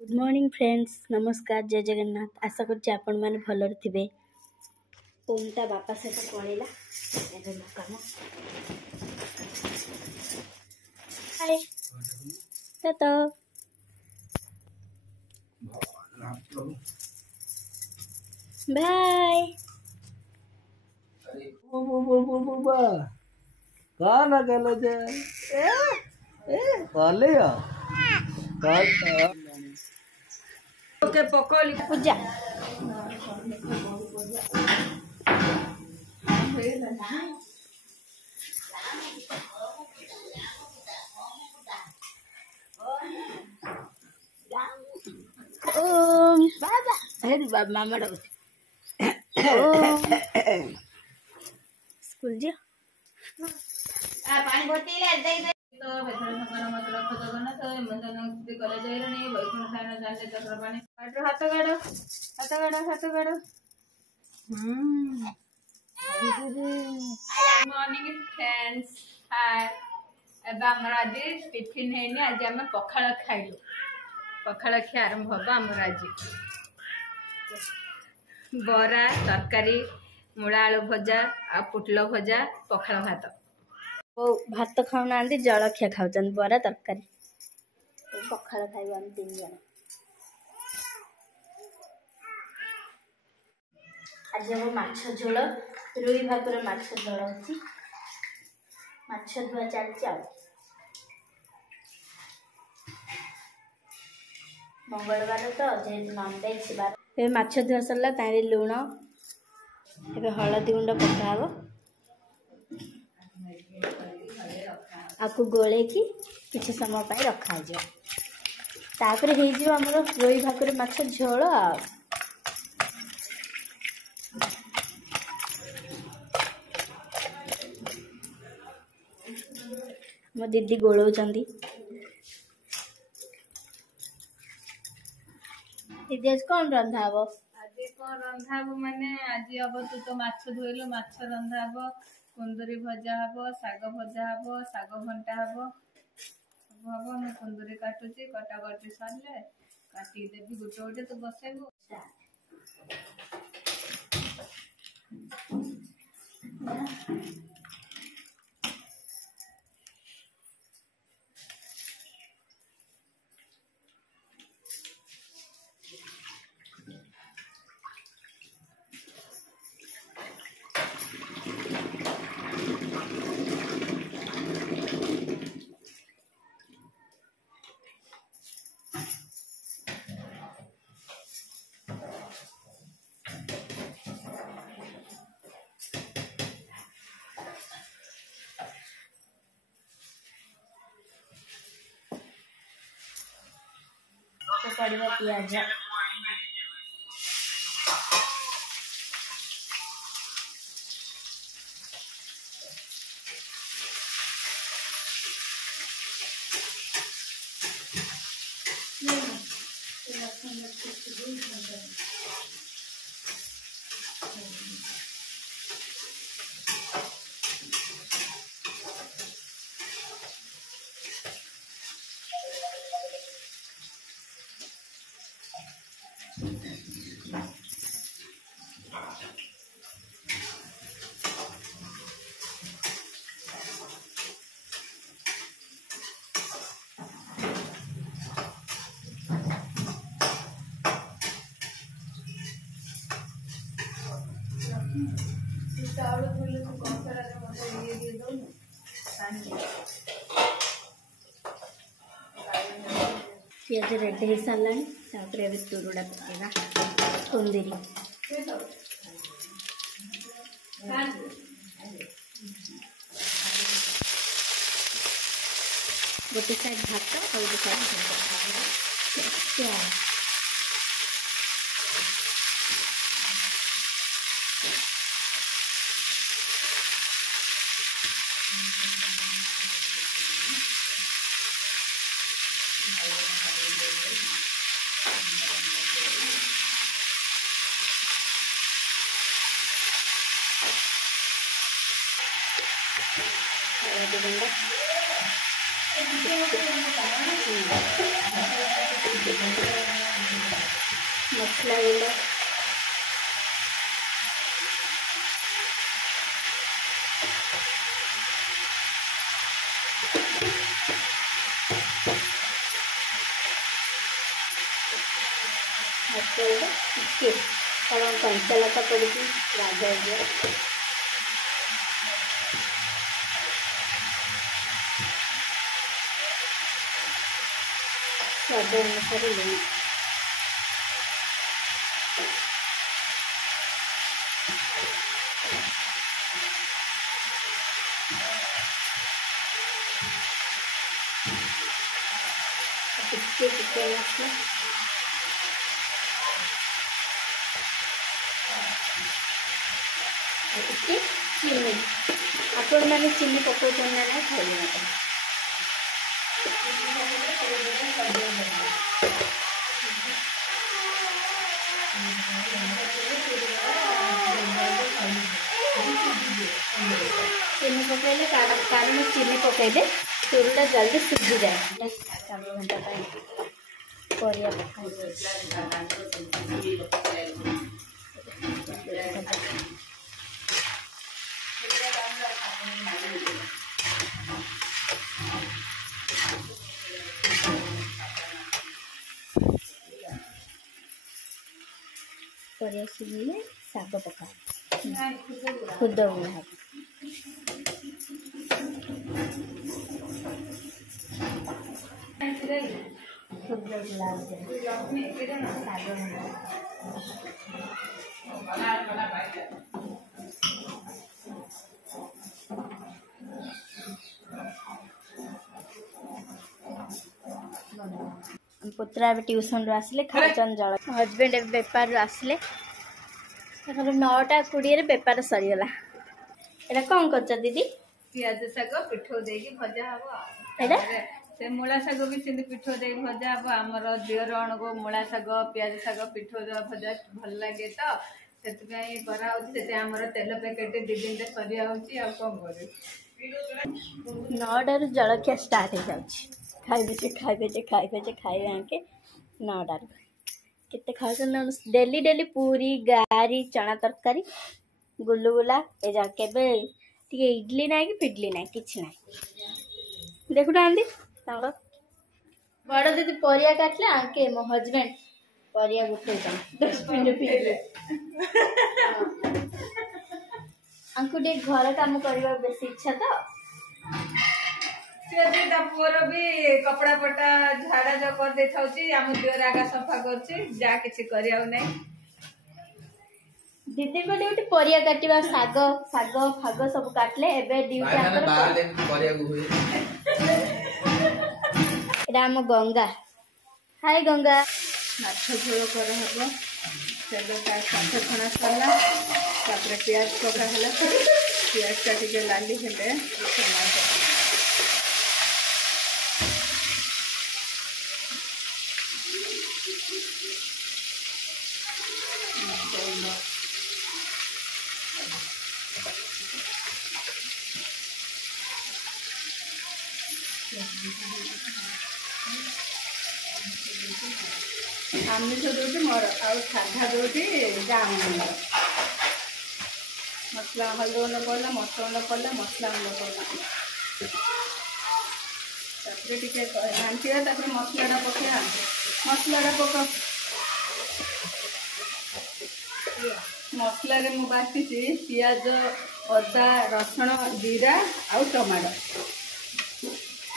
Good morning friends, नमस्कार, जय जगन्नाथ। आशा करछि आपण माने भलर थिबे। ओमता बापा सहित पळेला एबे काम हाय ततो बाय। का लगल जे काले या ओके पकोली पूजा ओम बाबा हेरी बाबा मामा डो स्कूल जी आ पानी बोतल ले दे दे तो बेथर सकर मतलब जगन्नाथ मंदन स्तुति करे जयरणी वैकुंठ सायन जाते चक्रपाणी हाथ गाड़ो मॉर्निंग फ्रेंड्स हाय एबे हमर आज टिफिन हेनी आज हम पखाळ खाइलु पखाळ खि आरंभ होबा हमर आज बरा तरकारी मूला आलू भजा आ पुटलो भजा पखाळ भात भात खाऊना जलखिया खाऊन बरा तरकारी पखाळ खाइबा हम 3 जन। आज हम माछ झोल रुई भाकुर माछ झोल होची माछ धुआ चलची आ मंगलवार तो जे नॉनवेज बार ए माछ धुआ सरला तारे लूण एबे हळदी गुंड पकाबो आकु गोले की किछ समय पाई रखा जाय तापर हे जो हमरो रोई भाकुर माछ झोल आ मो दीदी गोलो चंदी दीदी आज कौन रंधा हबो आज कौन रंधा हबो माने आज अब तू तो माछ धोइलो माछ रंधा हबो कुंदरी भजा हबो साग भजा हबो साग भंटा हबो सब हबो मैं कुंदरी काटुची कटा कटी सरले काटी देबी गोटे गोटे तो बसेबो तो पड़िबा प्याज चावल धोइले तो कंसरा रे मते ये दे दो प्याज रेडी हो सारा तापर ए तुरुड़ा पकेगा कुंदरी गोटे साइड भात और गोटे साइड मसला गुंड ଟିକେ କାରଣ କଞ୍ଚା ଲଙ୍କା ପଡ଼ିକି ରାଗ ହେଇଯିବ। ସ୍ୱାଦ ଅନୁସାରେ ଲୁଣ ଟିକେ ଚିକେନ ମସଲା ଟିକେ ଚିନି ଆପଣମାନେ ଚିନି ପକାଉଛନ୍ତି ନା ନାହିଁ ଖାଇବେ ମୋତେ। ଚିନି ପକାଇଲେ କାରଣ ଚିନି ପକାଇଲେ ଚୁରୁଟା ଜଲ୍ଦି ସିଝିଯାଏ। ଶାଗ ଘଣ୍ଟା ପାଇଁ ପରିବା ପକାଇବେ। ପରିବା ସିଝିଲେ ଶାଗ ପକା ଖୁଦ ଗୁଣ୍ଡ ହେବ। ଖୁଦ ଶାଗ पुत्रा ए ट्यूशन रू आसिले खाचन जल हजबैंड ए बेपार आसिले 9टा 20 बेपार सरीगला। एटा कौन करछ दीदी? पियाज साग पिठो देकी भजा हबो। एटा से मूला साग भी सिंधी पिठो दे भजा हबो। हमर दियर अणगो मूला साग पियाज साग पिठो दे भजा भल लागे तो सेतबे करा होती सेते हमर तेल पैकेट 2 दिन रे सरिया होची आ कोन करे 9टा रू जलखिया स्टार्ट हो जाउची। खाइबे आके 9टा केते खाउछन डेली डेली पूरी गारी चना तरकारी गुलुगुला ए जा केबे टिके इडली ना कि पिडली ना किछ ना देखु आंदी तांगो बड़ दीदी परिया काटले आके मो हस्बैंड परिया गुठे डस्टबिन रे पीले आंकु डे घर काम करबा बेसी इच्छा तो पुअर भी कपड़ा पटा झाड़ा जो कर दे आम दिवर आगा सफा कर किसी करिया नहीं। दीदी को ड्यूटी परिया काटिबा साग साग फाग सब काटले एबे ड्यूटी आकर परिया हुए एटा हम गंगा हाय गंगा माछ झोल कर हबो तेल का साथ खना सरला तापर प्याज पका हला प्याज काटी के लाली हेले आमिष दूटी मोर आउ साधा दूटी जाम मसला हल्दी गुंड पड़ा मसला पड़ा मसला गुंड पड़ा टे घाटिया मसला पकड़ा मसला पका मसला मु बाटी पियाज अदा रसुण जीरा आउ टमाटो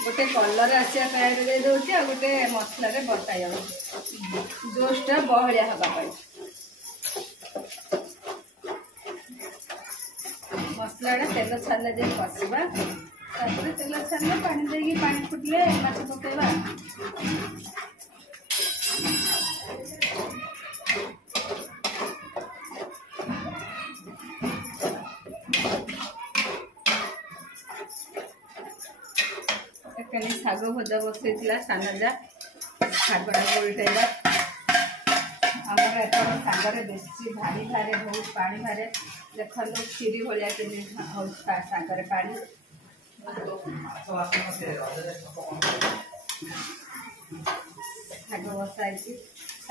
गोटे कलर आसिया दे दूसरी आ गोटे मसला बटा जोशटा बहलिया हाँपाई मसलाटा तेल छाड़े जे कषा तेल छाड़े पानी देगी पानी फुटले माछ पकेबा शाग भजा बसई सानजा शागटा उल्टेगा आमर एथर शागरे बेसी भारी भारे बहुत पानी भारे देखो क्षीरी भाया कि शागरे पानी शाग बसाई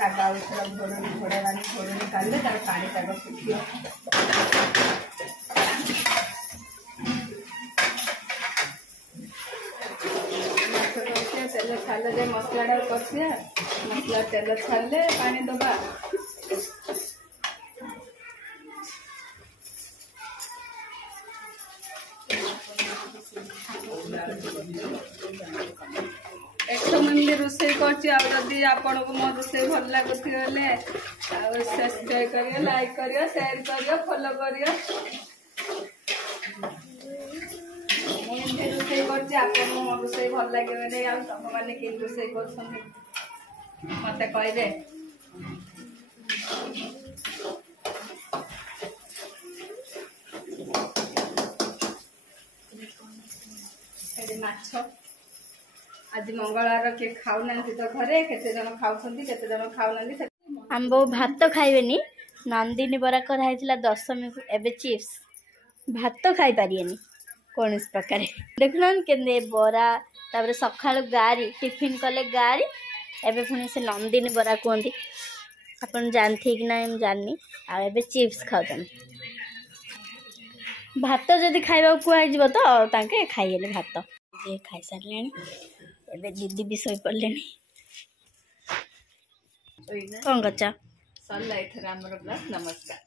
ଶାଗ ଆଉ ଥର ଘୋଡ଼ାଇବାନି ଘୋଡ଼େଇ କାଢ଼ିଲେ ତାର ପାଣି ଶାଗ ଶୁଖିବ। ମାଛ କଷିବା ତେଲ ଛାଡ଼ିଲେ ଯେ ମସଲାଟା କଷିବା ମସଲା ତେଲ ଛାଡ଼ିଲେ ପାଣି ଦେବା। ଏମିତି ରୋଷେଇ କରୁଛି। ଆଉ ଯଦି ଆପଣଙ୍କୁ ମୋ ରୋଷେଇ ଭଲ ଲାଗୁଥିବ ହେଲେ ଆଉ ସବସ୍କ୍ରାଇବ୍ କରିବ, ଲାଇକ୍ କରିବ, ସେୟାର କରିବ, ଫଲୋ କରିବ। ମୁଁ ଏମିତି ରୋଷେଇ କରୁଛି, ଆପଣଙ୍କୁ ମୋ ରୋଷେଇ ଭଲ ଲାଗିବ ନାହିଁ। ଆଉ ତମମାନେ କେମିତି ରୋଷେଇ କରୁଛନ୍ତି ମତେ କହିବେ। ଏଠି ମାଛ ଆଜି ମଙ୍ଗଳବାର କିଏ ଖାଉନାହାନ୍ତି ତ ଘରେ, କେତେ ଜଣ ଖାଉଛନ୍ତି କେତେ ଜଣ ଖାଉନାହାନ୍ତି। ଆମ ବୋଉ ଭାତ ଖାଇବେନି, ନନ୍ଦିନୀ ବରା କରାହେଇଥିଲା ଦଶମୀକୁ, ଏବେ ଚିପ୍ସ। ଭାତ ଖାଇପାରିବେନି କୌଣସି ପ୍ରକାର। ଦେଖୁନାହାନ୍ତି କେମିତି ବରା, ତାପରେ ସକାଳୁ ଗାରି ଟିଫିନ୍ କଲେ ଗାରି, ଏବେ ପୁଣି ସେ ନନ୍ଦିନୀ ବରା କୁହନ୍ତି। ଆପଣ ଜାଣିଥିବେ କି ନାହିଁ ମୁଁ ଜାଣିନି। ଆଉ ଏବେ ଚିପ୍ସ ଖାଉଛନ୍ତି। ଭାତ ଯଦି ଖାଇବାକୁ କୁହାଯିବ ତ ତାଙ୍କେ ଖାଇଗଲେ ଭାତ। ଯିଏ ଖାଇସାରିଲେଣି, ଏବେ ଦିଦି ବି ଶୋଇପଡ଼ିଲେଣି। କ'ଣ କରୁଛ? ସରିଲା ଏଥର ଆମର ବ୍ଲଗ୍। ନମସ୍କାର।